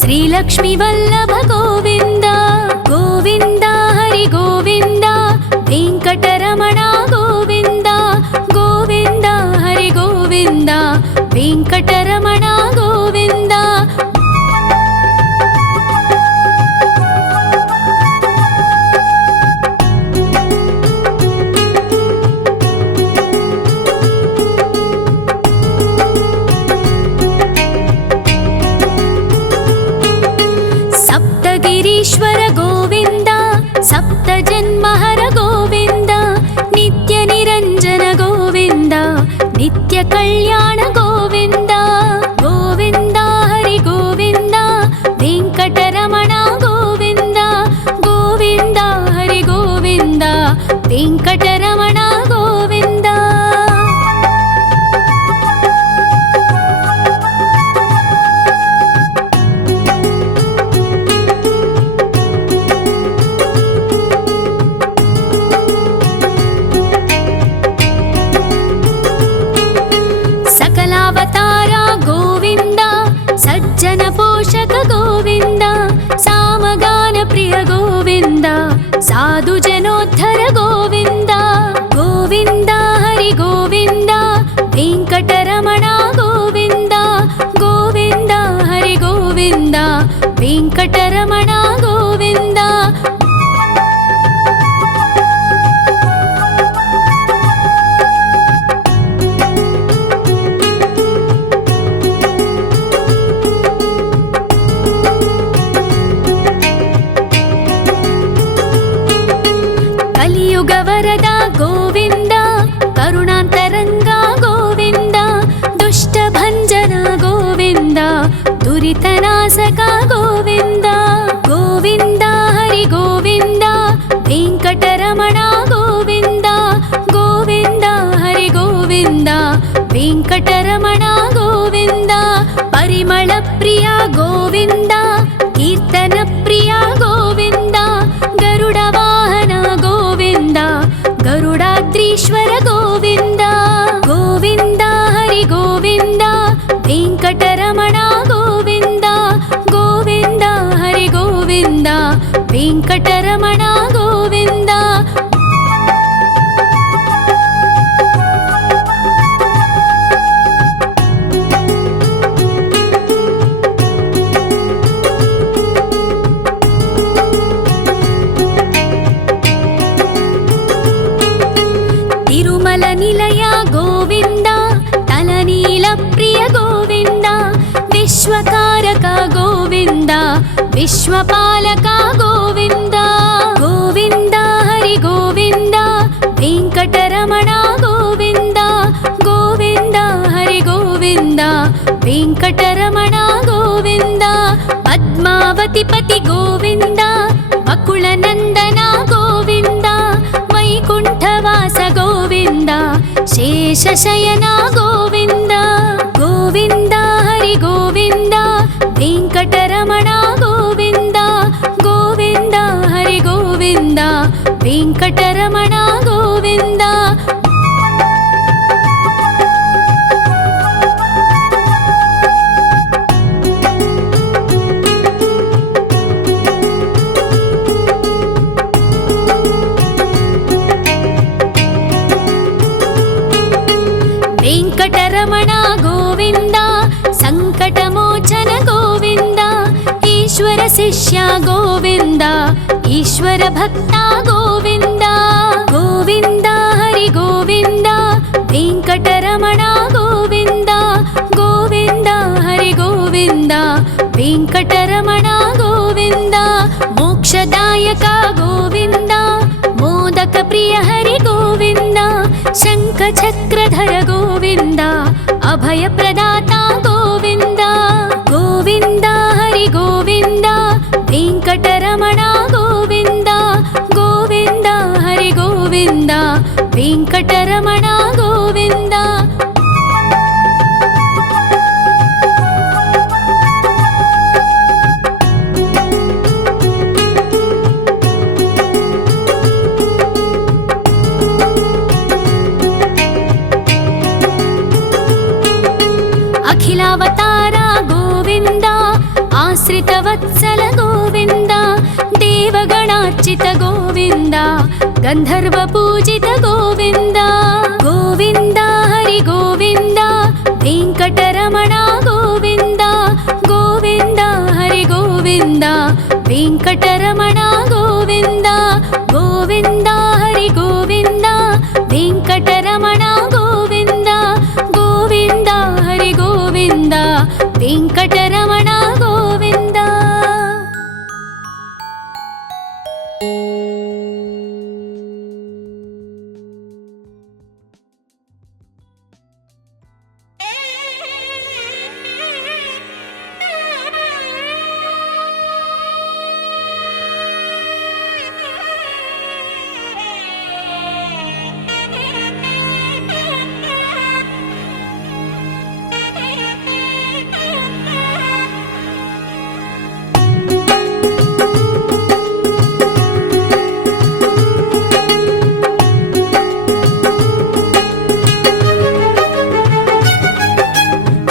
श्रीलक्ष्मी वल्लभ गोविन्द गोविन्द हरि गोविन्द वेङ्कटरमण गोविन्द गोविन्द हरि गोविन्द वेङ्कटरमण गोविन्द ईश्वर गोविन्द सप्तजन्महर गोविन्द नित्य निरञ्जन गोविन्द नित्य कल्याण गोविन्द गोविन्द हरि गोविन्द वेङ्कटरमण गोविन्द गोविन्द हरि गोविन्द वेङ्कटरमण गोविन्द सकलावतारा गोविन्द सज्जन पोषक गोविन्द सामगान प्रिय गोविन्द साधु जनोद्धर गोविन्द गोविन्द हरि गोविन्द वेङ्कटरमण गोविन्द गोविन्द हरि गोविन्द वेङ्कटरमण गोविन्द वरद गोविन्द करुणान्तरङ्गा गोविन्द दुष्टभञ्जन गोविन्द दुरितनाशक गोविन्द गोविन्द हरि गोविन्द वेङ्कटरमण गोविन्द गोविन्द हरि गोविन्द वेङ्कटरमण गोविन्द परिमल प्रिय गोविन्द कीर्तन प्रिय गोविन्द गरुड वाहन गोविन्द गरुडाद्रीश्वर गोविन्द गोविन्द हरि गोविन्द वेङ्कटरमण गोविन्द गोविन्द हरि गोविन्द वेङ्कटरमण गोविन्द तिरुमल निलय गोविन्द तलनील प्रिय गोविन्द विश्वकारक गोविन्द विश्वपालक गोविन्द गोविन्द हरि गोविन्द वेङ्कटरमण गोविन्द गोविन्द हरि गोविन्द वेङ्कटरमण गोविन्द पद्मावती पति गोविन्द बकुलनन्दन गोविन्द वैकुण्ठवास गोविन्द शेषशयन गोविन्द गोविन्द हरि गोविन्द वेङ्कटरमण गोविन्द गोविन्द हरि गोविन्द वेङ्कटरमण गोविन्द वेङ्कटरमण गोविन्द सङ्कटमोचन गोविन्द ईश्वर शिष्य गोविन्द ईश्वर भक्त गोविन्द गोविन्द हरि गोविन्द वेङ्कटरमण गोविन्द गोविन्द हरि गोविन्द वेङ्कटरमण गोविन्द मोक्षदायक गोविन्द मोदक प्रिय हरि गोविन्द शङ्खचक्रधर गोविन्द अभयप्रदाता गोविन्द गोविन्द हरि गोविन्द वेङ्कटरमण गोविन्द गोविन्द हरि गोविन्द वेङ्कटरमण गोविन्द आश्रितवत्सल गोविन्द देवगणार्चित गोविन्द गन्धर्वपूजित गोविन्द गोविन्द हरि गोविन्द वेङ्कटरमण गोविन्द गोविन्द हरि गोविन्द वेङ्कटरमण गोविन्द गोविन्द हरि गोविन्द वेङ्कटरमण गोविन्द गोविन्द हरि गोविन्द वेङ्कटरमण गोविन्द।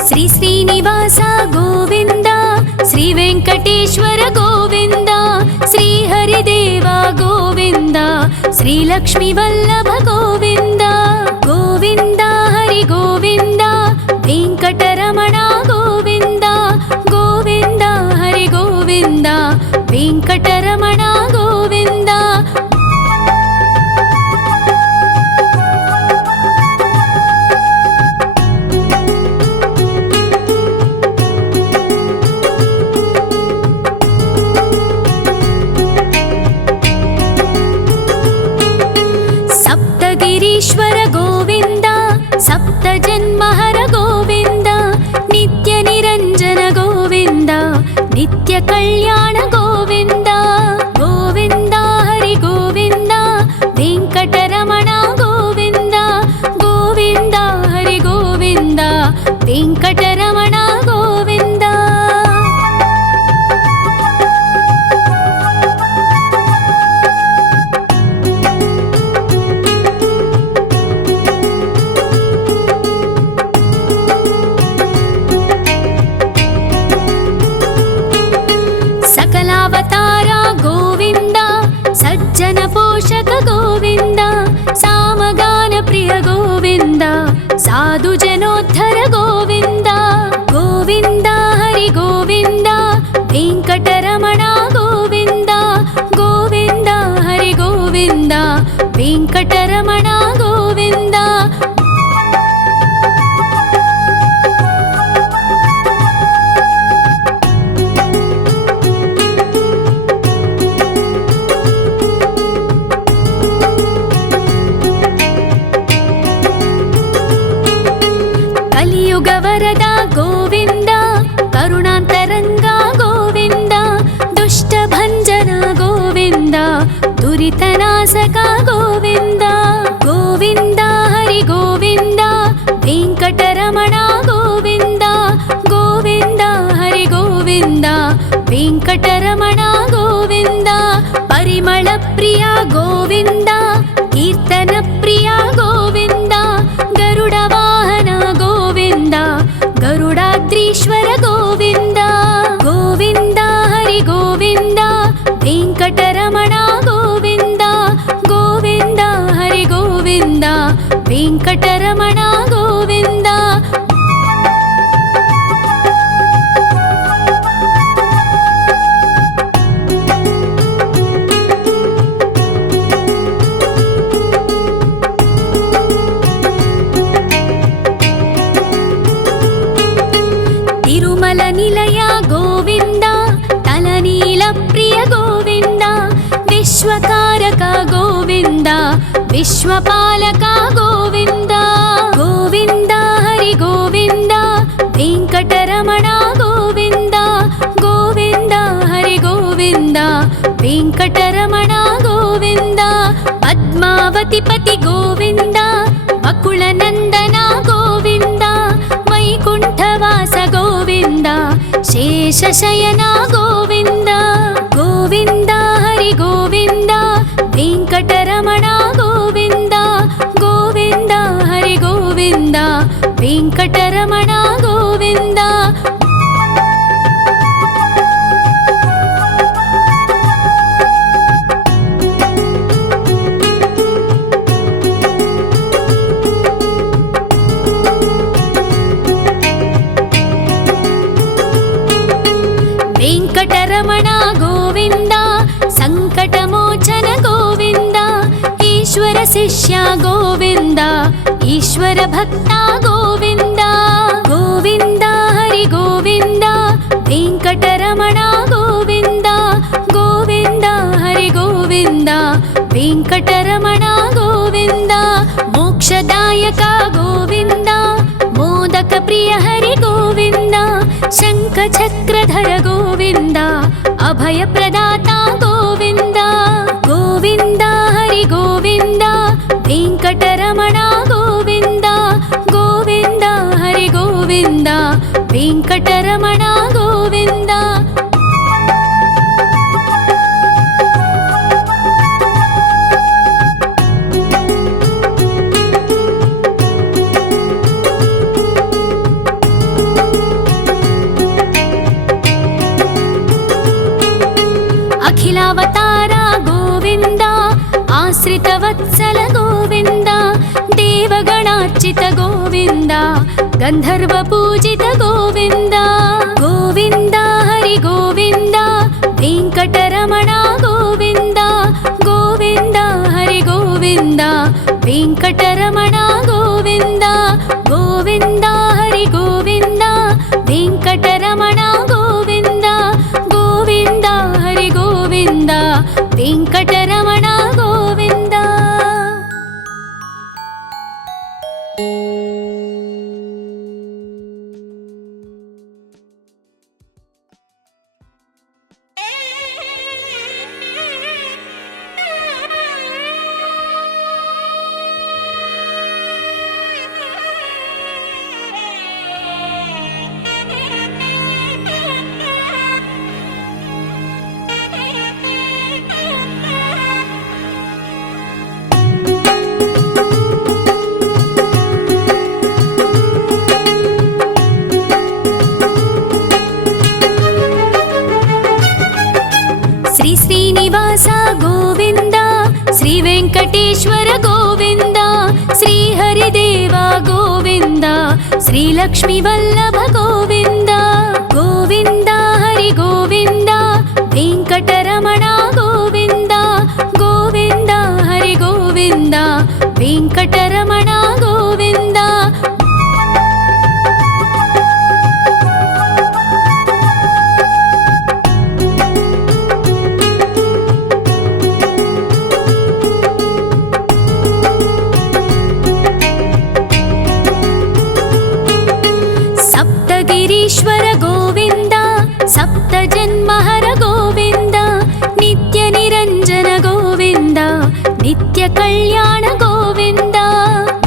श्री श्रीनिवास गोविन्द श्री वेङ्कटेश्वर गोविन्द श्री हरिदेव गोविन्द श्री लक्ष्मीवल्लभ गोविन्द गोविन्द हरि गोविन्द वेङ्कटरमण गोविन्द गोविन्द हरि गोविन्द वेङ्कटरमण गोविन्द। सप्तगिरीश्वर गोविन्द सप्तजन्महर गोविन्द नित्यनिरञ्जन गोविन्द नित्यकल्याण गोविन्द गोविन्द हरि गोविन्द वेङ्कटरमण गोविन्द गोविन्द हरि गोविन्द वेङ्कटरमण गोविन्द। सकलावतार गोविन्द सज्जन पोषक गोविन्द सामगान प्रिय गोविन्द साधु जनोद्धर गोविन्द गोविन्द हरि गोविन्द वेङ्कटरमण गोविन्द गोविन्द हरि गोविन्द वेङ्कटरमण गोविन्द। कलियुगवरद गोविन्द करुणान्तरङ्ग गोविन्द दुष्टभञ्जन गोविन्द दुरितनाशक गोविन्द गोविन्द हरि गोविन्द वेङ्कटरमण गोविन्द गोविन्द हरि गोविन्द वेङ्कटरमण गोविन्द। परिमलप्रिय गोविन्द कीर्तनप्रिय गोविन्द गरुडवाहन गोविन्द गरुडाद्रीश्वर गोविन्द गोविन्द हरि गोविन्द वेङ्कटरमण गोविन्द गोविन्द हरि गोविन्द वेङ्कटरमण गोविन्द। तिरुमल निलय गोविन्द तलनील प्रिय गोविन्द विश्वकारक गोविन्द विश्वपालक गोविन्द गोविन्द हरि गोविन्द वेङ्कटरमण गोविन्द गोविन्द हरि गोविन्द वेङ्कटरमण गोविन्द। पद्मावतिपति गोविन्द वकुलनन्दन गोविन्द वैकुण्ठवास गोविन्द शेषशयन गोविन्द गोविन्द हरि गोविन्द वेङ्कटरमण गोविन्द गोविन्द हरि गोविन्द वेङ्कटरमण गोविन्द। వెంకటరమణ గోవింద సంకటమోచన గోవింద ఈశ్వర శిష్య గోవింద ఈశ్వర భక్త గోవింద గోవింద హరి గోవింద వెంకటరమణ గోవింద గోవింద హరి గోవింద వెంకటరమణ గోవింద మోక్షదాయక గోవింద మోదక ప్రియ హరి గోవింద శంఖ చక్రధర గోవింద అభయ ప్రదాత గోవింద గోవింద హరి గోవింద వెంకటరమణ గోవింద గోవింద హరి గోవింద వెంకటరమణ గోవింద అఖిలావతార గోవింద ఆశ్రితవత్సల గోవింద దేవగణార్చిత గోవింద గంధర్వ పూజిత గోవింద గోవింద హరి గోవింద వెంకటరమణ గోవింద గోవింద హరి గోవింద వెంకటరమణ గోవింద గోవింద హరి గోవింద వెంకటరమణ గోవింద గోవింద హరి గోవింద వెంకటరమణ గోవింద శ్రీ శ్రీనివాస గోవింద శ్రీ వెంకటేశ్వర గోవింద శ్రీ హరిదేవ గోవింద శ్రీ లక్ష్మీ వల్లభ గోవింద గోవింద హరి గోవింద వెంకటరమణ గోవింద గోవింద హరి గోవింద వెంకటరమణ గోవింద సప్తగిరీశ్వర గోవింద సప్త జన్మహర గోవింద నిత్య నిరంజన గోవింద నిత్య కళ్యాణ గోవింద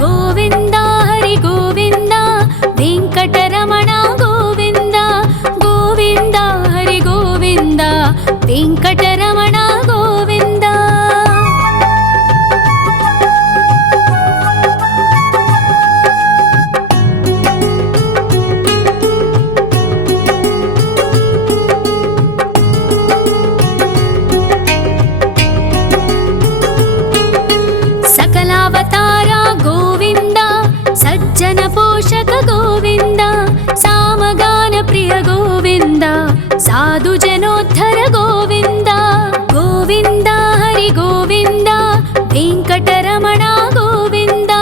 గోవింద హరి గోవింద వెంకటరమణ గోవింద గోవింద హరి గోవింద వెంకటరమణ గోవింద సకలావతార గోవింద సజ్జన పోషక గోవింద సామగాన ప్రియ గోవింద సాధు జనోద్ధర గోవింద గోవింద హరి గోవింద వెంకటరమణ గోవింద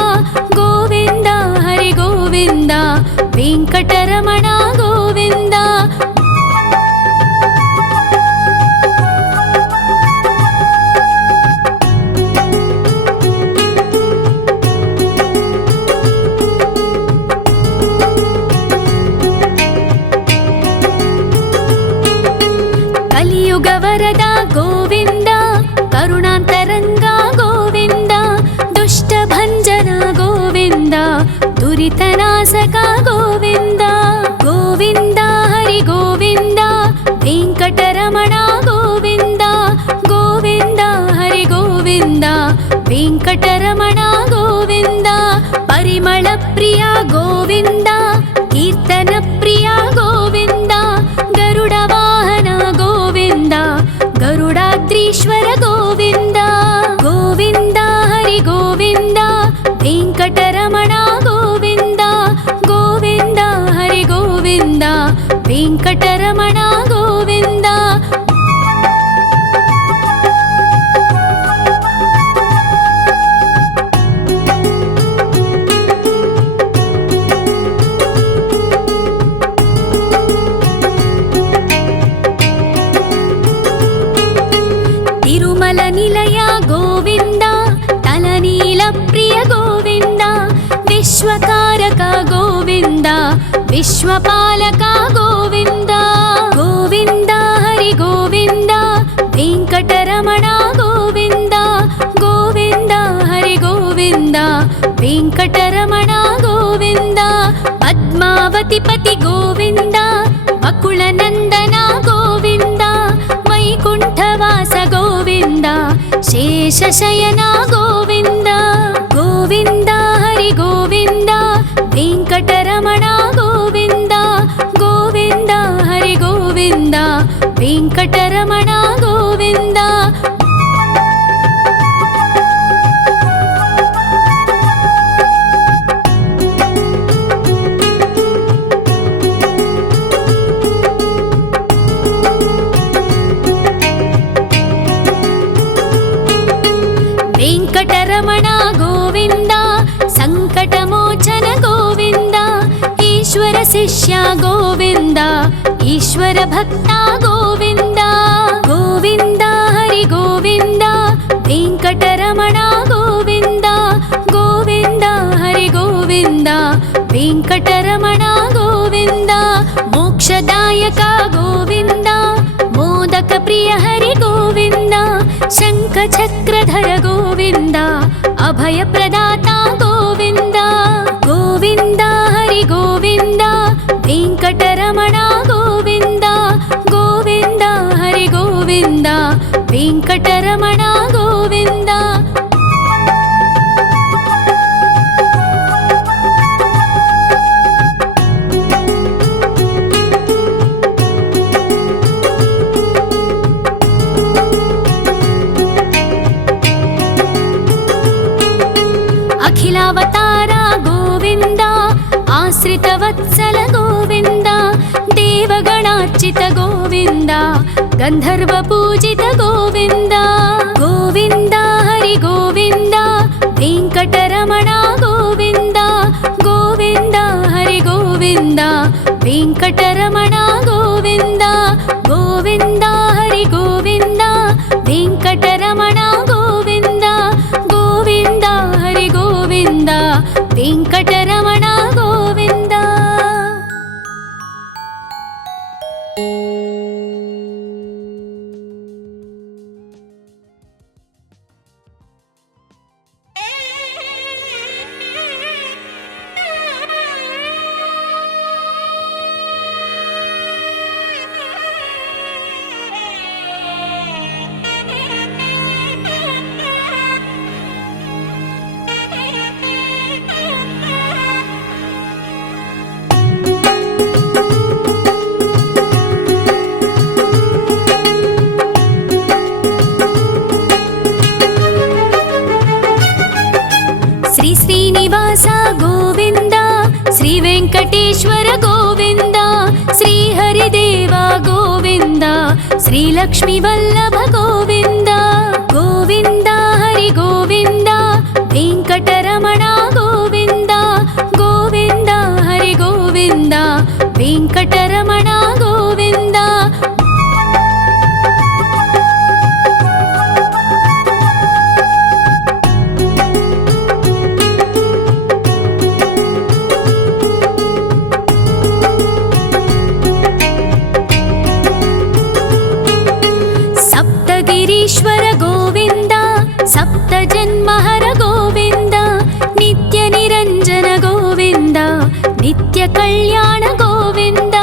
గోవింద హరి గోవింద వెంకటరమణ గోవింద కలియుగ వరద గోవింద కరుణాంతరంగ గోవింద దుష్ట భంజన గోవింద దురితనాశక గోవింద గోవింద హరి గోవింద వెంకటరమణ గోవింద గోవింద హరి గోవింద వెంకటరమణ గోవింద పరిమళ ప్రియ గోవింద కీర్తన ప్రియ గోవింద గరుడ వాహన గోవింద గరుడాద్రీశ్వర గోవింద గోవింద హరి గోవింద వెంకటరమణ గోవింద గోవింద హరి గోవింద వెంకటరమణ గోవింద विश्वकारक गोविन्द विश्वपालक गोविन्द गोविन्द हरि गोविन्द वेङ्कटरमण गोविन्द गोविन्द हरि गोविन्द वेङ्कटरमण गोविन्द पद्मावतिपति गोविन्द वकुलनन्दन गोविन्द वैकुण्ठवास गोविन्द शेषशयन गोविन्द गोविन्द हरि गोविन्द वेङ्कटरमण गोविन्द गोविन्द हरि गोविन्द वेङ्कटरमण गोविन्द वेङ्कटरमण गोविन्द सङ्कटमोचन गोविन्द ईश्वर शिष्य गोविन्द ईश्वर भक्त गोविन्द गोविन्द हरि गोविन्द वेङ्कटरमण गोविन्द गोविन्द हरि गोविन्द वेङ्कटरमण गोविन्द मोक्षदायक गोविन्द मोदक प्रिय हरि गोविन्द शङ्खचक्रधर गोविन्द अभयप्रदाता गोविन्द गोविन्द हरि गोविन्द वेङ्कटरमण गोविन्द गोविन्द हरि गोविन्द वेङ्कटरमण गोविन्द अखिलावतार गोविन्द आश्रितवत्सल गोविन्द देवगणार्चित गोविन्द गन्धर्वपूजित गोविन्द गोविन्द हरि गोविन्द वेङ्कटरमण गोविन्द गोविन्द हरि गोविन्द वेङ्कटरमण गोविन्द गोविन्द हरि गोविन्द वेङ्कटरमण गोविन्द गोविन्द हरि गोविन्द वेङ्कटरमण गोविन्द श्री श्रीनिवास गोविन्द श्री वेङ्कटेश्वर गोविन्द श्री हरिदेव गोविन्द श्री लक्ष्मीवल्लभ गोविन्द गोविन्द हरि गोविन्द वेङ्कटरमण गोविन्द गोविन्द हरि गोविन्द वेङ्कटरमण गोविन्द सप्तगिरीश्वर गोविन्द सप्तजन्महर गोविन्द नित्यनिरञ्जन गोविन्द नित्यकल्याण गोविन्द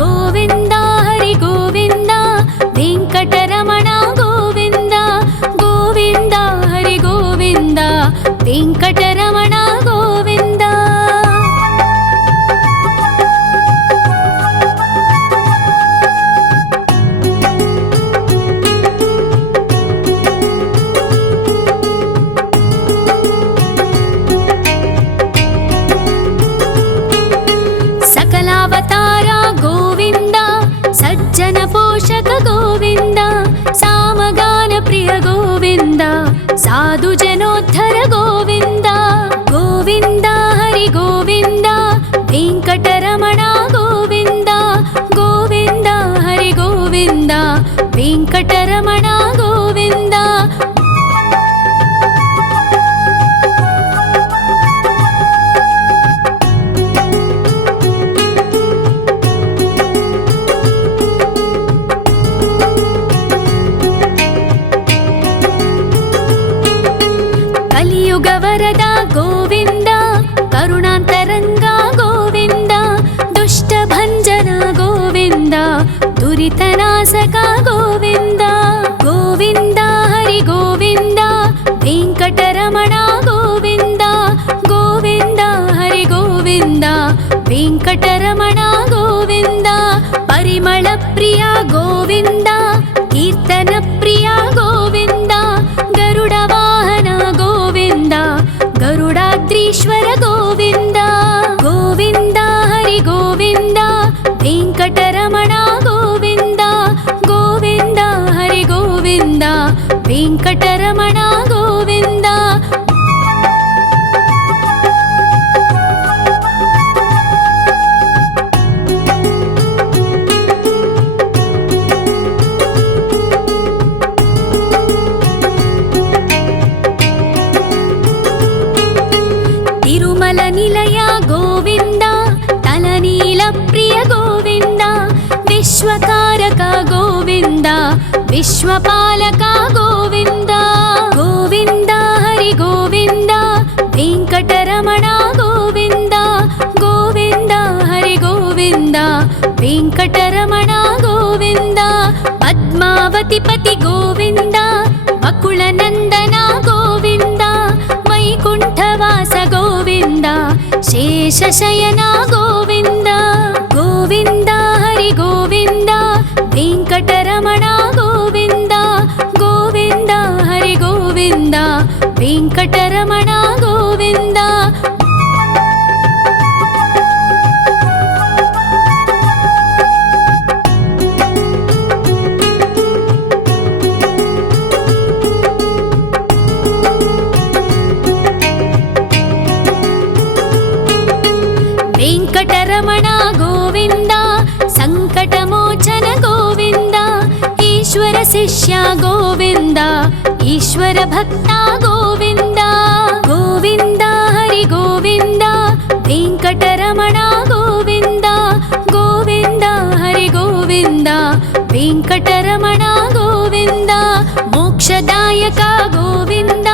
गोविन्द हरि गोविन्द वेङ्कटरमण गोविन्द गोविन्द हरि गोविन्द वेङ्कटरमण गोविन्द सकलावतार गोविन्द सज्जन पोषक गोविन्द सामगान प्रिय गोविन्द साधु जनोद्धर गोविन्द गोविन्द हरि गोविन्द वेङ्कटरमण गोविन्द गोविन्द हरि गोविन्द वेङ्कटरमण गोविन्द ಕಲಿಯುಗವರದ ಗೋವಿಂದ ಕರುಣಾಂತರಂಗ ಗೋವಿಂದ ದುಷ್ಟಭಂಜನ ಗೋವಿಂದ ದುರಿತನಾಶಕ ಗೋವಿಂದ ಗೋವಿಂದ ಹರಿ ಗೋವಿಂದ ವೆಂಕಟರಮಣ ಗೋವಿಂದ ಗೋವಿಂದ ಹರಿ ಗೋವಿಂದ ವೆಂಕಟರಮಣ ಗೋವಿಂದ ಪರಿಮಳ ಪ್ರಿಯ ಗೋವಿಂದ ಕೀರ್ತನ ಪ್ರಿಯ ಗೋವಿಂದ ಗರುಡ ವಾಹನ ಗೋವಿಂದ ಗರುಡಾದ್ರೀಶ್ವರ ಗೋವಿಂದ ಗೋವಿಂದ ಹರಿ ಗೋವಿಂದ ವೆಂಕಟರಮಣ ಗೋವಿಂದ ಗೋವಿಂದ ಹರಿ ಗೋವಿಂದ ವೆಂಕಟರಮಣ ಗೋವಿಂದ ತಿರುಮಲ ನಿಲಯ ಗೋವಿಂದ ತಲನೀಲ ಪ್ರಿಯ ಗೋವಿಂದ ವಿಶ್ವಕಾರಕ ಗೋವಿಂದ ವಿಶ್ವಪಾಲಕ ಗೋವಿಂದ ಗೋವಿಂದ ಹರಿ ಗೋವಿಂದ ವೆಂಕಟರಮಣ ಗೋವಿಂದ ಗೋವಿಂದ ಹರಿ ಗೋವಿಂದ ವೆಂಕಟರಮಣ ಗೋವಿಂದ ಪದ್ಮಾವತಿ ಪತಿ ಗೋವಿಂದ ಬಕುಳನಂದನ ಗೋವಿಂದ ವೈಕುಂಠವಾಸ ಗೋವಿಂದ ಶೇಷಶಯನ ಗೋವಿಂದ ಗೋವಿಂದ ಹರಿ ಗೋವಿಂದ ವೆಂಕಟರಮಣ ಗೋವಿಂದ ಗೋವಿಂದ ಹರಿ ಗೋವಿಂದ ವೆಂಕಟರಮಣ ಗೋವಿಂದ ವೆಂಕಟರಮಣ ಗೋವಿಂದ ಸಂಕಟಮೋಚನ ಗೋವಿಂದ ಈಶ್ವರ ಶಿಷ್ಯ ಗೋವಿಂದ ಈಶ್ವರ ಭಕ್ತ ಗೋವಿಂದ ಗೋವಿಂದ ಹರಿ ಗೋವಿಂದ ವೆಂಕಟರಮಣ ಗೋವಿಂದ ಗೋವಿಂದ ಹರಿ ಗೋವಿಂದ ವೆಂಕಟರಮಣ ಗೋವಿಂದ ಮೋಕ್ಷದಾಯಕ ಗೋವಿಂದ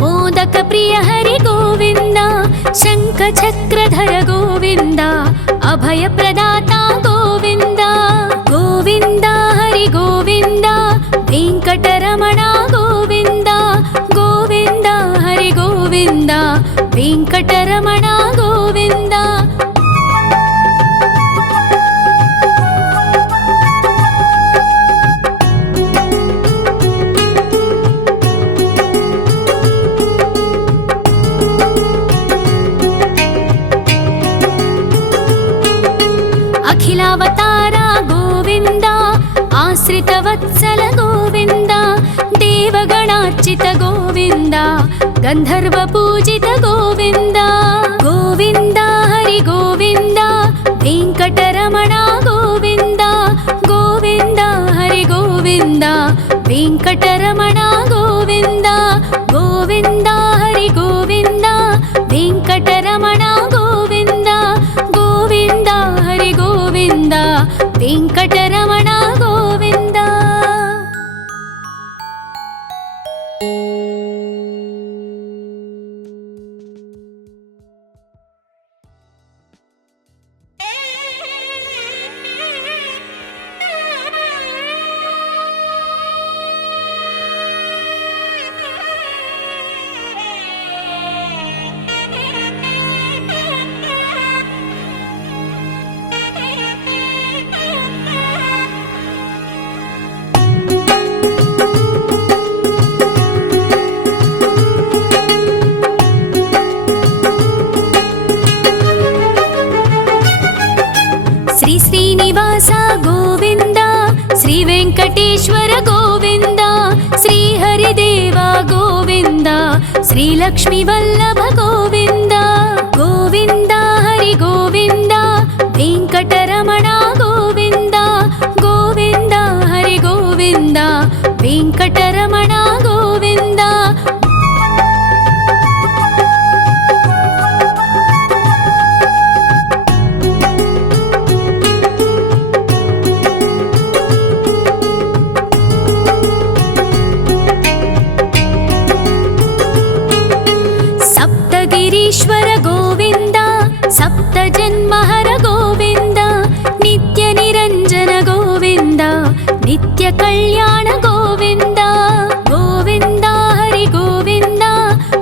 ಮೋದಕ ಪ್ರಿಯ ಹರಿ ಗೋವಿಂದ ಶಂಖ ಚಕ್ರಧರ ಗೋವಿಂದ ಅಭಯ ಪ್ರದಾತ ಗೋವಿಂದ ಗೋವಿಂದ ಹರಿ ಗೋವಿಂದ ವೆಂಕಟರಮಣ ಗೋವಿಂದ ಗೋವಿಂದ ಹರಿ ಗೋವಿಂದ ವೆಂಕಟರಮಣ ಗೋವಿಂದ ಅಖಿಲಾವತಾರ ಗೋವಿಂದ ಆಶ್ರಿತ ವತ್ಸಲ ಗೋವಿಂದ ದೇವಗಣಾರ್ಚಿತ ಗೋವಿಂದ ಗಂಧರ್ವ ಪೂಜಿತ ಗೋವಿಂದ ಗೋವಿಂದ ಹರಿ ಗೋವಿಂದ ವೆಂಕಟರಮಣ ಗೋವಿಂದ ಗೋವಿಂದ ಹರಿ ಗೋವಿಂದ ವೆಂಕಟರಮಣ ಗೋವಿಂದ ಗೋವಿಂದ ಹರಿ ಗೋವಿಂದ ವೆಂಕಟರಮಣ ಗೋವಿಂದ ಗೋವಿಂದ ಹರಿ ಗೋವಿಂದ ವೆಂಕಟರಮಣ ಗೋವಿಂದ ಶ್ರೀ ಶ್ರೀನಿವಾಸ ಗೋವಿಂದ ಶ್ರೀ ವೆಂಕಟೇಶ್ವರ ಗೋವಿಂದ ಶ್ರೀ ಹರಿದೇವ ಗೋವಿಂದ ಶ್ರೀ ಲಕ್ಷ್ಮೀ ವಲ್ಲಭ ಗೋವಿಂದ ಗೋವಿಂದ ಹರಿ ಗೋವಿಂದ ವೆಂಕಟರಮಣ ಗೋವಿಂದ ಗೋವಿಂದ ಹರಿ ಗೋವಿಂದ ವೆಂಕಟರಮಣ ಗೋವಿಂದ ಕಲ್ಯಾಣ ಗೋವಿಂದ ಗೋವಿಂದ ಹರಿ ಗೋವಿಂದ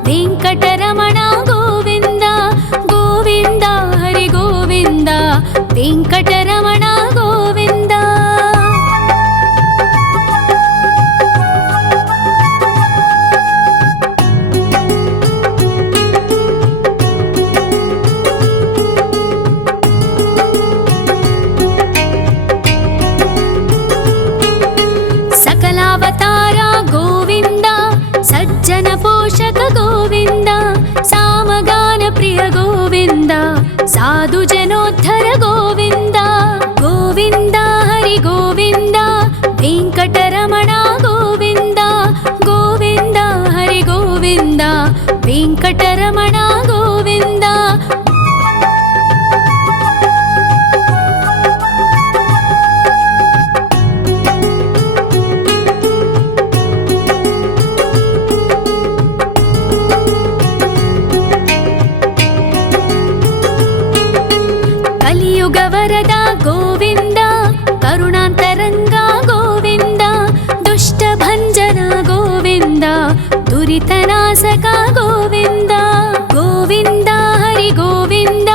ವೆಂಕಟರಮಣ ಗೋವಿಂದ ಗೋವಿಂದ ಹರಿ ಗೋವಿಂದ ವೆಂಕಟರಮಣ ಗೋವಿಂದ. ಸಕಲಾವತಾರ ಗೋವಿಂದ ಸಜ್ಜನ ಪೋಷಕ ಗೋವಿಂದ ಸಾಮಗಾನ ಪ್ರಿಯ ಗೋವಿಂದ ಸಾಧು ಜನೋದ್ಧರ ಗೋವಿಂದ ಗೋವಿಂದ ಹರಿ ಗೋವಿಂದ ವೆಂಕಟರಮಣ ಗೋವಿಂದ ಗೋವಿಂದ ಹರಿ ಗೋವಿಂದ ವೆಂಕಟರಮಣ ಗೋವಿಂದ. ಕಲಿಯುಗ ವರದ ಗೋವಿಂದ ಕರುಣಾಂತರಂಗ ಗೋವಿಂದ ದುಷ್ಟ ಭಂಜನ ಗೋವಿಂದ ದುರಿತನಾಸಕ ಗೋವಿಂದ ಗೋವಿಂದ ಹರಿ ಗೋವಿಂದ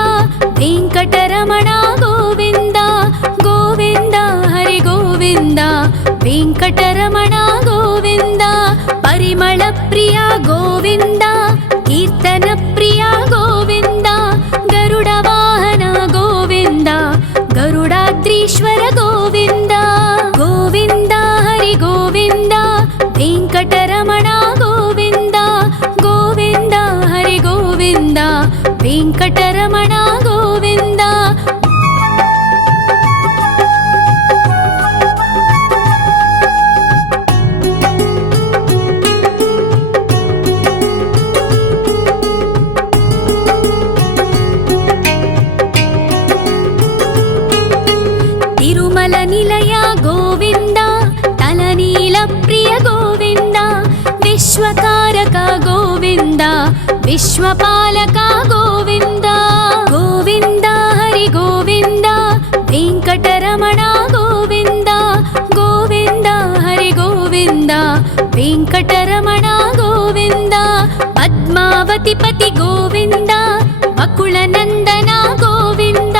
ವೆಂಕಟರಮಣ ಗೋವಿಂದ ಗೋವಿಂದ ಹರಿ ಗೋವಿಂದ ವೆಂಕಟರಮಣ ಗೋವಿಂದ. ಪರಿಮಳ ಪ್ರಿಯ ಗೋವಿಂದ ಕೀರ್ತನ ಪ್ರಿಯ ಗೋವಿಂದ ಗರುಡ ವಾಹನ ಗೋವಿಂದ ಗರುಡಾದ್ರೀಶ್ವರ ಗೋವಿಂದ ಗೋವಿಂದ ಹರಿ ಗೋವಿಂದ ವೆಂಕಟರಮಣ ಗೋವಿಂದ ಗೋವಿಂದ ಹರಿ ಗೋವಿಂದ ವೆಂಕಟರಮಣ ಗೋವಿಂದ. ತಿರುಮಲ ನಿಲಯ ಗೋವಿಂದ ತಲನೀಲ ಪ್ರಿಯ ಗೋವಿಂದ ವಿಶ್ವಕಾರಕ ಗೋವಿಂದ ವಿಶ್ವಪಾಲಕ ಗೋವಿಂದ ಗೋವಿಂದ ಹರಿ ಗೋವಿಂದ ವೆಂಕಟರಮಣ ಗೋವಿಂದ ಗೋವಿಂದ ಹರಿ ಗೋವಿಂದ ವೆಂಕಟರಮಣ ಗೋವಿಂದ. ಪದ್ಮಾವತಿ ಪತಿ ಗೋವಿಂದ ಬಕುಳ ನಂದನ ಗೋವಿಂದ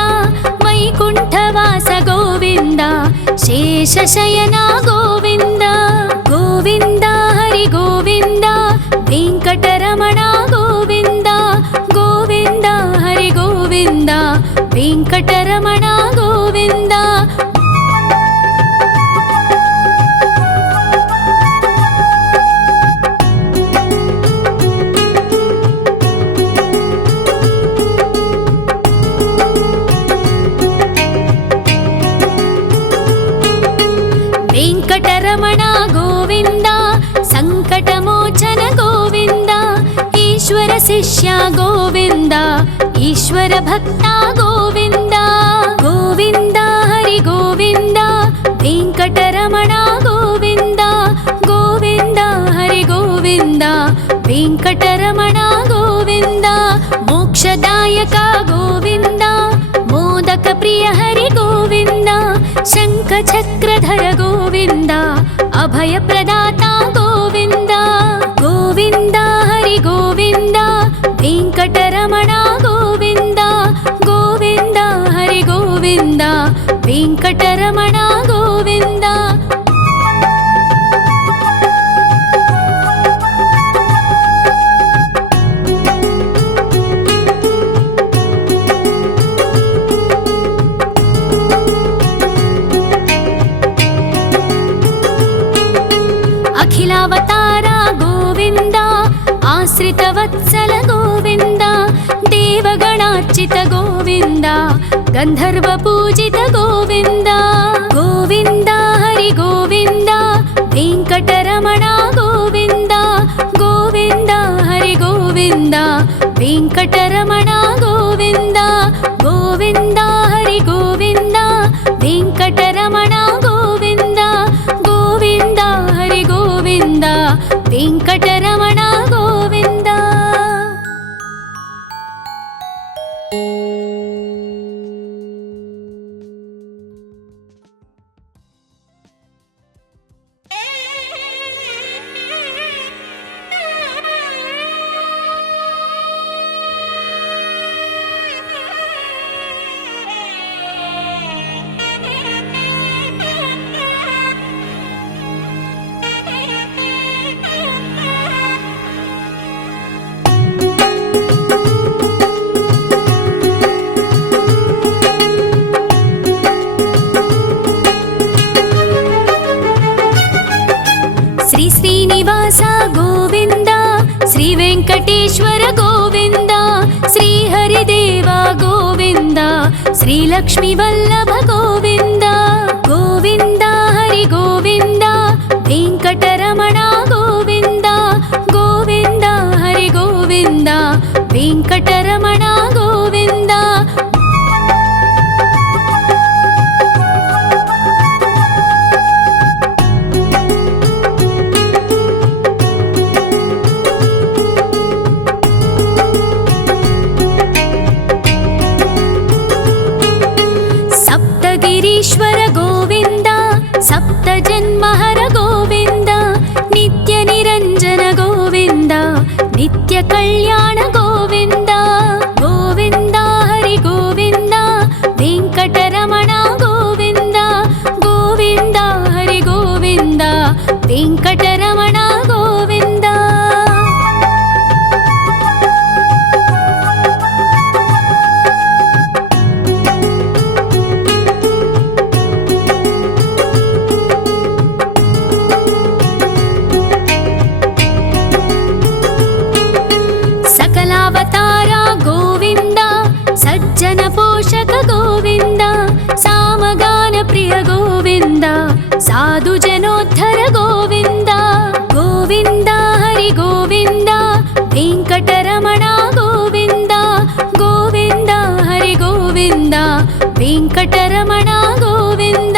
ವೈಕುಂಠವಾಸ ಗೋವಿಂದ ಶೇಷಶಯನ ಗೋವಿಂದ ಗೋವಿಂದ ಹರಿ ಗೋವಿಂದ ವೆಂಕಟರಮಣ ಗೋವಿಂದ ಗೋವಿಂದ ಹರಿ ಗೋವಿಂದ ವೆಂಕಟರಮಣ ಗೋವಿಂದ. ವೆಂಕಟರಮಣ ಗೋವಿಂದ ಸಂಕಟಮೋಚನ ಗೋವಿಂದ ಈಶ್ವರ ಶಿಷ್ಯ ಗೋವಿಂದ ಈಶ್ವರ ಭಕ್ತ ಗೋವಿಂದ ಗೋವಿಂದ ಹರಿ ಗೋವಿಂದ ವೆಂಕಟರಮಣ ಗೋವಿಂದ ಗೋವಿಂದ ಹರಿ ಗೋವಿಂದ ವೆಂಕಟರಮಣ ಗೋವಿಂದ. ಮೋಕ್ಷದಾಯಕ ಗೋವಿಂದ ಮೋದಕ ಪ್ರಿಯ ಹರಿ ಗೋವಿಂದ ಶಂಖ ಚಕ್ರಧರ ಗೋವಿಂದ ಅಭಯ ಪ್ರದಾತ ಗೋವಿಂದ ಗೋವಿಂದ ಹರಿ ಗೋವಿಂದ ವೆಂಕಟರಮಣ ಗೋವಿಂದ ಗೋವಿಂದ ಹರಿ ಗೋವಿಂದ ವೆಂಕಟರಮಣ ಗೋವಿಂದ. ಅಖಿಲಾವತಾರ ಗೋವಿಂದ ಆಶ್ರಿತ ವತ್ಸಲ ಗೋವಿಂದ ದೇವಗಣಾರ್ಚಿತ ಗೋವಿಂದ ಗಂಧರ್ವ ಪೂಜಿತ ಗೋವಿಂದ ಗೋವಿಂದ ಹರಿ ಗೋವಿಂದ ವೆಂಕಟರಮಣ ಗೋವಿಂದ ಗೋವಿಂದ ಹರಿ ಗೋವಿಂದ ವೆಂಕಟರಮಣ ಗೋವಿಂದ ಗೋವಿಂದ ಹರಿ ಗೋವಿಂದ ವೆಂಕಟರಮಣ ಗೋವಿಂದ ಗೋವಿಂದ ಹರಿ ಗೋವಿಂದ ವೆಂಕಟರಮಣ ಗೋವಿಂದ. శ్రీనివాస గోవింద శ్రీ వెంకటేశ్వర గోవింద శ్రీహరిదేవ గోవింద శ్రీలక్ష్మీ వల్లభ గోవింద గోవింద హరి గోవింద వెంకటరమణ గోవింద గోవింద హరి గోవింద వెంకటరమణ గోవింద సప్తగిరీశ్వర గోవింద సప్త జన్మహర గోవింద నిత్య నిరంజన గోవింద నిత్య కళ్యాణ గోవింద గోవింద హరి గోవింద వెంకటరమణ గోవింద గోవింద హరి గోవింద వెంకటరమణ గోవింద సకలావతార గోవింద సజ్జన పోషక గోవింద సామగాన ప్రియ గోవింద సాధు జనోద్ధర గోవింద గోవింద హరి గోవింద వెంకటరమణ గోవింద గోవింద హరి గోవింద వెంకటరమణ గోవింద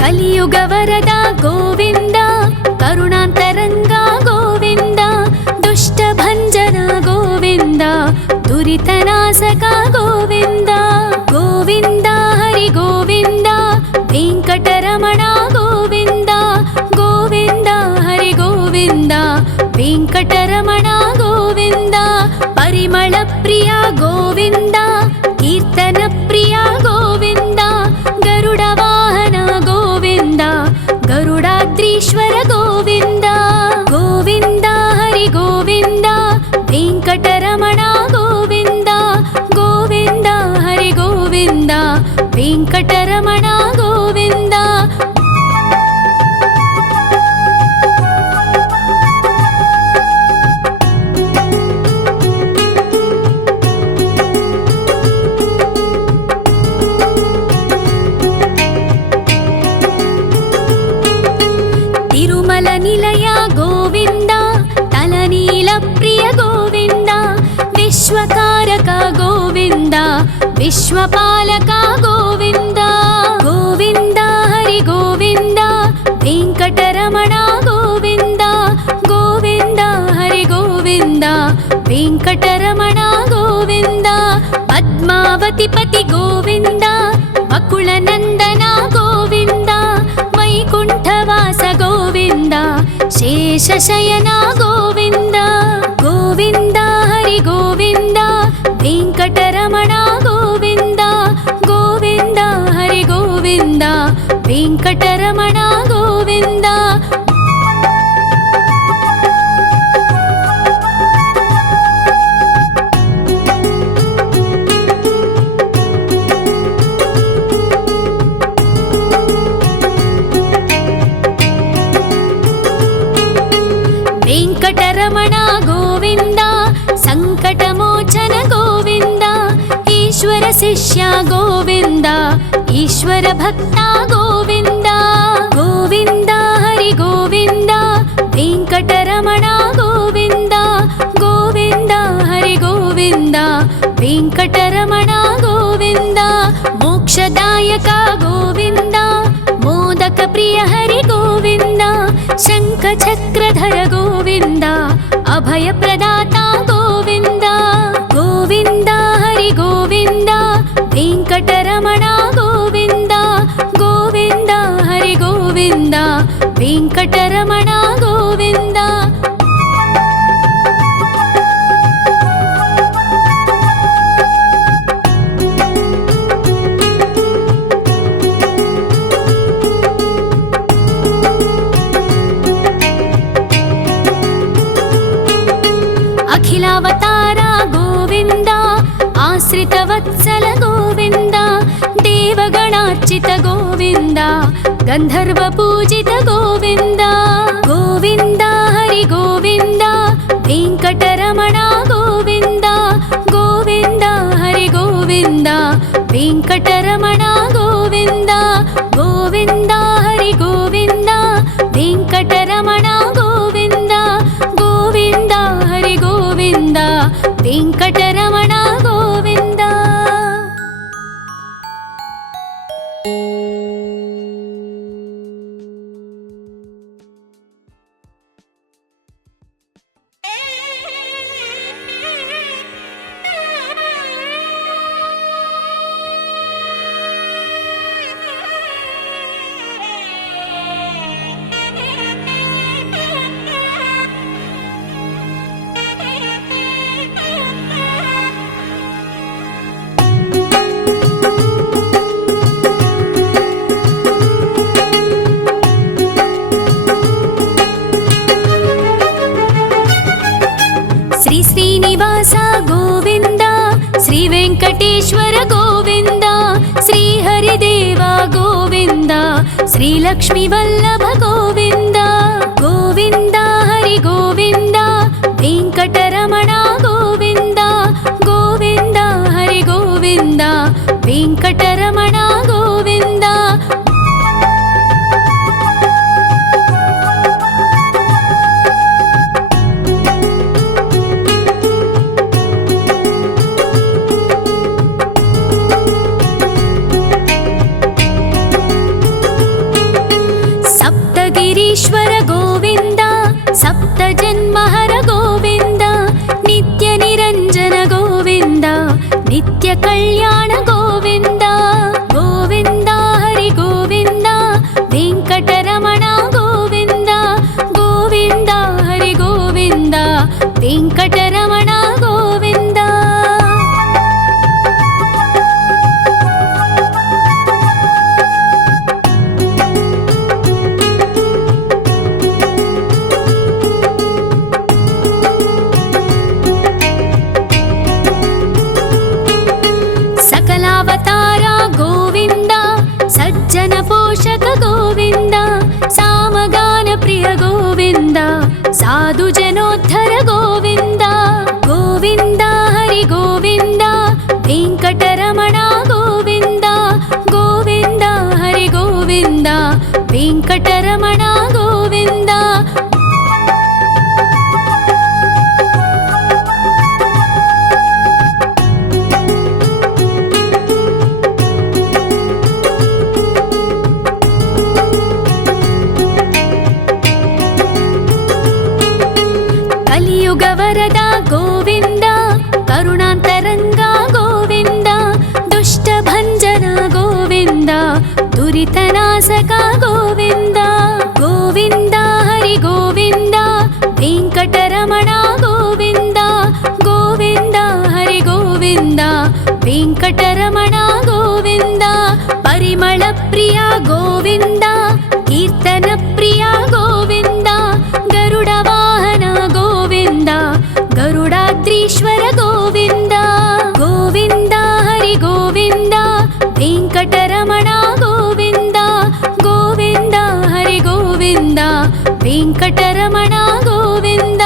కలియుగ వరద గోవింద కరుణాంతరంగ గోవింద దుష్ట భంజన గోవింద దురితనాశక గోవింద గోవింద హరి గోవింద వెంకటరమణ గోవింద గోవింద హరి గోవింద వెంకటరమణ గోవింద పరిమళ ప్రియ గోవింద కీర్తన ప్రియ గోవింద గరుడ వాహన గోవింద గరుడాద్రీశ్వర గోవింద గోవింద హరి గోవింద వెంకటరమణ గోవింద గోవింద హరి గోవింద వెంకటరమణ గోవింద తిరుమల నిలయ గోవింద తలనీల ప్రియ గోవింద విశ్వకారక గోవింద విశ్వపాలక గోవింద గోవింద హరి గోవింద వెంకటరమణ గోవింద గోవింద హరి గోవింద వెంకటరమణ గోవింద పద్మావతి పతి గోవింద వకుళ నందన గోవింద వైకుంఠవాస గోవింద శేషశయన గోవింద గోవింద హరి గోవింద వెంకటరమణ గోవింద గోవింద హరి గోవింద వెంకటరమణ గోవింద వెంకటరమణ గోవింద సంకటమోచన గోవింద ఈశ్వర శిష్య గోవింద ఈశ్వర భక్త గోవింద గోవింద హరి గోవింద వెంకటరమణ గోవింద గోవింద హరి గోవింద వెంకటరమణ గోవింద మోక్షదాయక గోవింద మోదక ప్రియ హరి గోవింద శంఖ చక్రధర గోవింద అభయ ప్రదాత గోవింద గోవింద హరి గోవింద వెంకటరమణ గోవింద గోవింద హరి గోవింద వెంకటరమణ గోవింద अखिलावतार गोविन्द आश्रितवत्सल गोविन्द देवगणार्चित गोविन्द गन्धर्वपूजित गोविन्द गोविन्द हरि गोविन्द वेङ्कटरमण गोविन्द गोविन्द हरि गोविन्द वेङ्कटरमण गोविन्द गोविन्द हरि गोविन्द वेङ्कटरमण गोविन्द गोविन्द हरि गोविन्द वेङ्कटरमण गोविन्द। श्री श्रीनिवास गोविन्द श्री वेङ्कटेश्वर गोविन्द श्री हरिदेव गोविन्द श्री लक्ष्मीवल्लभ गोविन्द गोविन्द हरि गोविन्द वेङ्कटरमण गोविन्द गोविन्द हरि गोविन्द वेङ्कटरमण गोविन्द। सप्तगिरीश्वर गोविन्द सप्तजन्महर गोविन्द नित्यनिरञ्जन गोविन्द नित्यकल्याण गोविन्द गोविन्द हरि गोविन्द वेङ्कटरमण गोविन्द गोविन्द हरि गोविन्द वेङ्कटरमण गोविन्द। सकलावतार गोविन्द सज्जन पोषक गोविन्द सामगान प्रिय गोविन्द साधु जनोद्धर गोविन्द गोविन्द हरि गोविन्द वेङ्कटरमण गोविन्द गोविन्द हरि गोविन्द वेङ्कटरमण गोविन्द। कलियुग वरद गोविन्द करुणान्तरङ्ग गोविन्द दुष्टभञ्जन गोविन्द दुरितनाशक गोविन्द गोविन्द हरि गोविन्द वेङ्कटरमण गोविन्द गोविन्द हरि गोविन्द वेङ्कटरमण गोविन्द। परिमल प्रिय गोविन्द कीर्तन प्रिय गोविन्द गरुड वाहन गोविन्द गरुडाद्रीश्वर गोविन्द गोविन्द हरि गोविन्द वेङ्कटरमण गोविन्द गोविन्द हरि गोविन्द वेङ्कटरमण गोविन्द।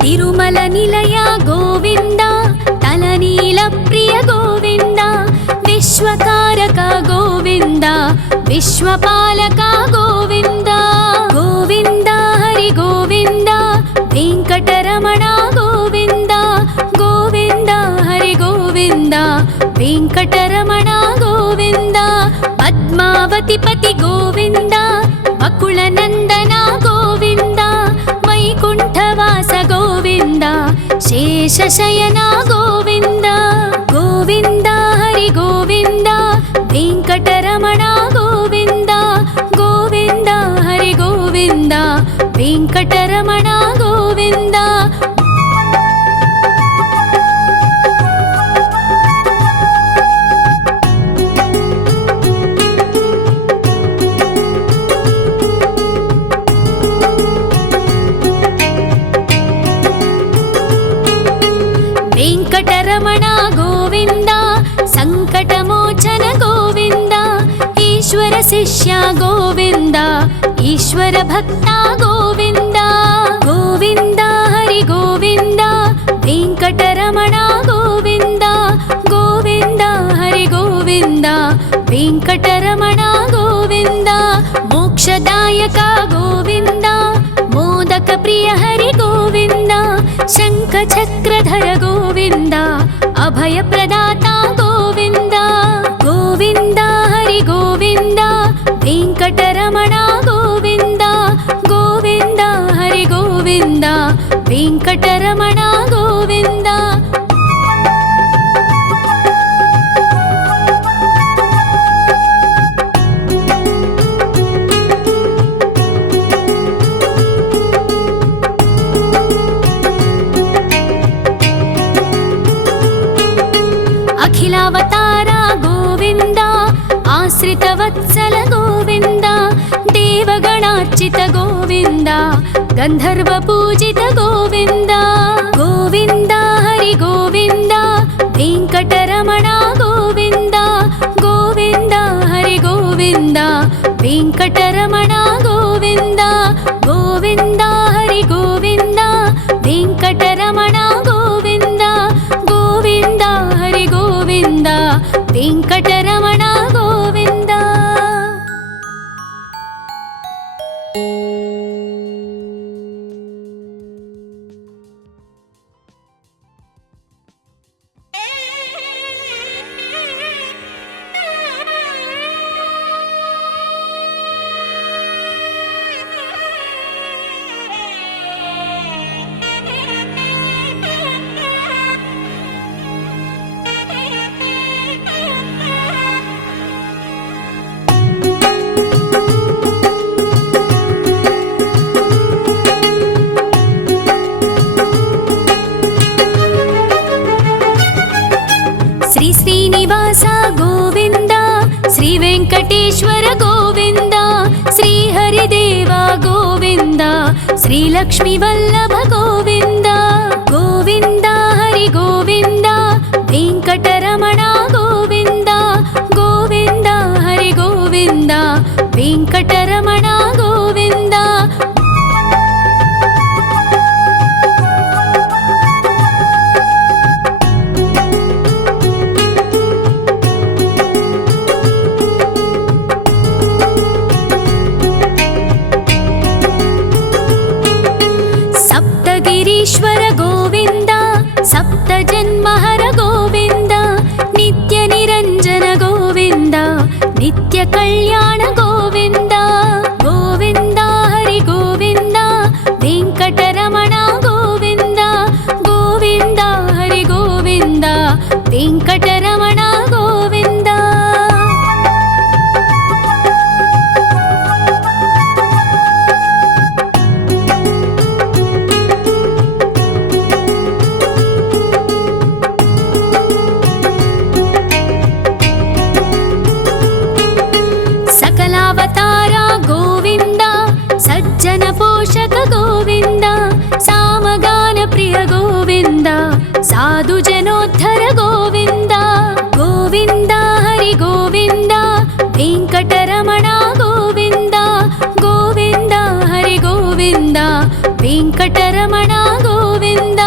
तिरुमल निलय गोविन्द तलनील प्रिय गोविन्द विश्वकारक गोविन्द विश्वपालक गोविन्द गोविन्द हरि गोविन्द वेङ्कटरमण गोविन्द गोविन्द हरि गोविन्द वेङ्कटरमण गोविन्द। पद्मावतिपति गोविन्द वकुलनन्दन गोविन्द वैकुण्ठवास गोविन्द शेषशयन गोविन्द गोविन्द हरि गोविन्द वेङ्कटरमण गोविन्द गोविन्द हरि गोविन्द वेङ्कटरमण गोविन्द। ಈಶ್ವರ ಶಿಷ್ಯ ಗೋವಿಂದ, ಈಶ್ವರ ಭಕ್ತ ಗೋವಿಂದ. ಗೋವಿಂದ ಹರಿ ಗೋವಿಂದ, ವೆಂಕಟರಮಣ ಗೋವಿಂದ. ಗೋವಿಂದ ಹರಿ ಗೋವಿಂದ, ವೆಂಕಟರಮಣ ಗೋವಿಂದ. ಮೋಕ್ಷದಾಯಕ ಗೋವಿಂದ, ಮೋದಕ ಪ್ರಿಯ ಹರಿ ಗೋವಿಂದ. ಶಂಖ ಚಕ್ರಧರ ಗೋವಿಂದ, ಅಭಯ ಪ್ರದಾತ ಗೋವಿಂದ. ಗೋವಿಂದ ಹರಿ ಗೋವಿಂದ, ವೆಂಕಟರಮಣ ಗೋವಿಂದ. ಗೋವಿಂದ ಹರಿ ಗೋವಿಂದ, ವೆಂಕಟರಮಣ ಗೋವಿಂದ. ಅಖಿಲಾವತಾರ ಗೋವಿಂದ, ಆಶ್ರಿತ ವತ್ಸಲ ಗೋವಿಂದ. ದೇವಗಣಾರ್ಚಿತ ಗೋವಿಂದ, ಗಂಧರ್ವ ಪೂಜಿತ ಗೋವಿಂದ. ಗೋವಿಂದ ಹರಿ ಗೋವಿಂದ, ವೆಂಕಟರಮಣ ಗೋವಿಂದ. ಗೋವಿಂದ ಹರಿ ಗೋವಿಂದ, ವೆಂಕಟರಮಣ ಗೋವಿಂದ. ಗೋವಿಂದ ಹರಿ ಗೋವಿಂದ, ವೆಂಕಟರಮಣ ಗೋವಿಂದ. ಗೋವಿಂದ ಹರಿ ಗೋವಿಂದ, ವೆಂಕಟರಮಣ ಗೋವಿಂದ. ಶ್ರೀ ಶ್ರೀನಿವಾಸ ಗೋವಿಂದ, ಶ್ರೀ ವೆಂಕಟೇಶ್ವರ ಗೋವಿಂದ. ಶ್ರೀ ಹರಿದೇವ ಗೋವಿಂದ, ಶ್ರೀ ಲಕ್ಷ್ಮೀ ವಲ್ಲಭ ಗೋವಿಂದ. ಗೋವಿಂದ ಹರಿ ಗೋವಿಂದ, ವೆಂಕಟರಮಣ ಗೋವಿಂದ. ಗೋವಿಂದ ಹರಿ ಗೋವಿಂದ, ವೆಂಕಟರಮಣ ಗೋವಿಂದ. ಸಪ್ತಗಿರೀಶ್ವರ ಗೋವಿಂದ, ಸಪ್ತ ಜನ್ಮಹರ ಗೋವಿಂದ. ನಿತ್ಯ ನಿರಂಜನ ಗೋವಿಂದ, ನಿತ್ಯ ಕಲ್ಯಾಣ ಗೋವಿಂದ. ಗೋವಿಂದ ಹರಿ ಗೋವಿಂದ, ವೆಂಕಟರಮಣ ಗೋವಿಂದ. ಗೋವಿಂದ ಹರಿ ಗೋವಿಂದ, ವೆಂಕಟರಮಣ ಗೋವಿಂದ. ಸಕಲಾವತಾರ ಗೋವಿಂದ, ಸಜ್ಜನ ಪೋಷಕ ಗೋವಿಂದ. ಸಾಮಗಾನ ಪ್ರಿಯ ಗೋವಿಂದ, ಸಾಧು ಜನೋದ್ಧರ ಗೋವಿಂದ. ಗೋವಿಂದ ಹರಿ ಗೋವಿಂದ, ವೆಂಕಟರಮಣ ಗೋವಿಂದ. ಗೋವಿಂದ ಹರಿ ಗೋವಿಂದ, ವೆಂಕಟರಮಣ ಗೋವಿಂದ.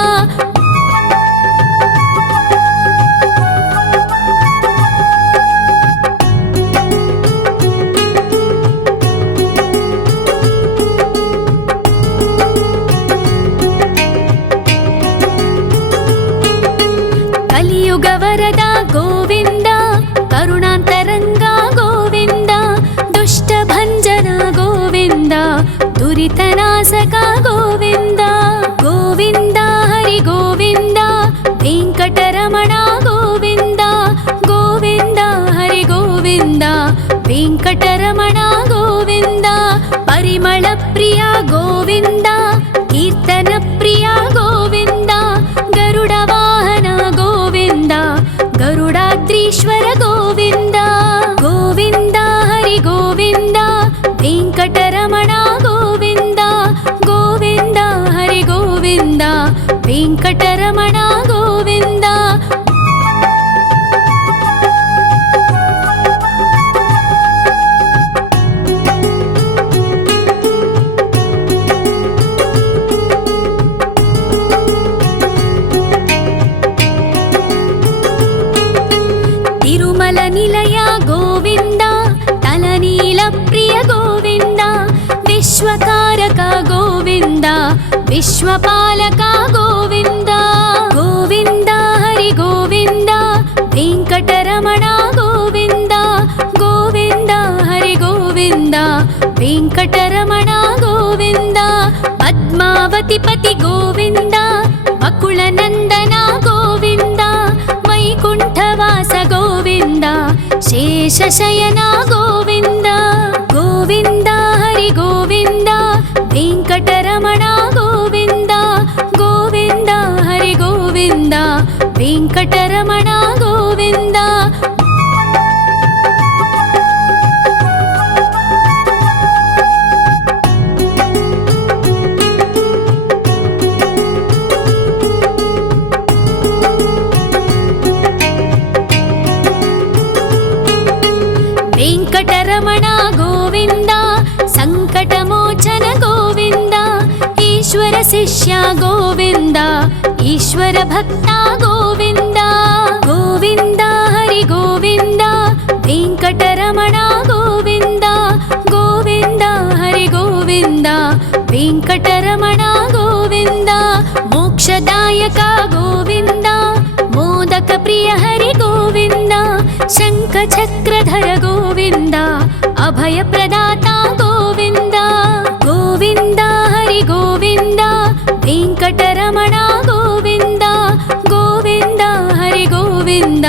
ಕಲಿಯುಗ ವರದ ಗೋವಿಂದ, ಕರುಣಾಂತರಂಗ ಗೋವಿಂದ. ದುಷ್ಟ ಭಂಜನ ಗೋವಿಂದ, ದುರಿತನಾಶಕ ಗೋವಿಂದ. ಗೋವಿಂದ ಹರಿ ಗೋವಿಂದ, ವೆಂಕಟರಮಣ ಗೋವಿಂದ. ಗೋವಿಂದ ಹರಿ ಗೋವಿಂದ, ವೆಂಕಟರಮಣ ಗೋವಿಂದ. ಪರಿಮಳ ಪ್ರಿಯ ಗೋವಿಂದ, ಕೀರ್ತನ ಪ್ರಿಯ ಗೋವಿಂದ. ಗರುಡ ವಾಹನ ಗೋವಿಂದ, ಗರುಡಾದ್ರೀಶ್ವರ ಗೋವಿಂದ. ಗೋವಿಂದ ಹರಿ ಗೋವಿಂದ, ವೆಂಕಟರಮಣ ಗೋವಿಂದ. ಗೋವಿಂದ ಹರಿ ಗೋವಿಂದ, ವೆಂಕಟರಮಣ ಗೋವಿಂದ. विश्वकारक गोविन्द विश्वपालक गोविन्द गोविन्द हरि गोविन्द वेङ्कटरमण गोविन्द गोविन्द हरि गोविन्द वेङ्कटरमण गोविन्द पद्मावतिपति गोविन्द वकुलनन्दन गोविन्द वैकुण्ठवास गोविन्द शेषशयन गोविन्द गोविन्द हरि गोविन्द वेङ्कटरमण गोविन्द गोविन्द हरि गोविन्द वेङ्कटरमण गोविन्द वेङ्कटरमण गोविन्द सङ्कटमोचन गोविन्द ईश्वर शिष्य गोविन्द ईश्वर भक्ता गोविन्द गोविन्द हरि गोविन्द वेङ्कटरमण गोविन्द गोविन्द हरि गोविन्द वेङ्कटरमण गोविन्द मोक्षदायक गोविन्द मोदक प्रिय हरि गोविन्द शङ्खचक्रधर गोविन्द अभयप्रदाता गोविन्द गोविन्द हरि गोविन्द वेङ्कटरमण गोविन्द गोविन्द हरि गोविन्द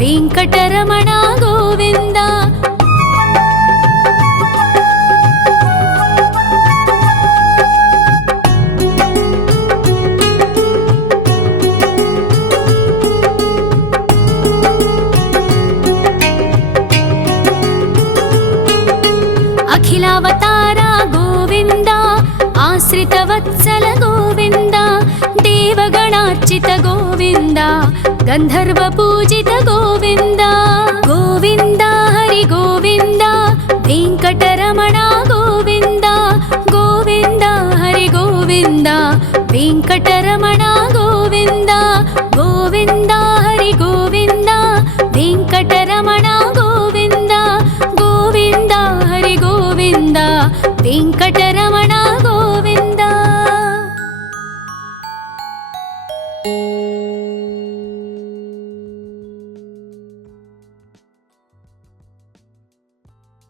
वेङ्कटरमण गोविन्द अखिलावतार गोविन्द आश्रितवत्सल गोविन्द देवगणार्चित गोविन्द गन्धर्वपूजित गोविन्द गोविन्द हरि गोविन्द वेङ्कटरमण गोविन्द गोविन्द हरि गोविन्द वेङ्कटरमण गोविन्द गोविन्द हरि गोविन्द वेङ्कटरमण गोविन्द गोविन्द हरि गोविन्द वेङ्कट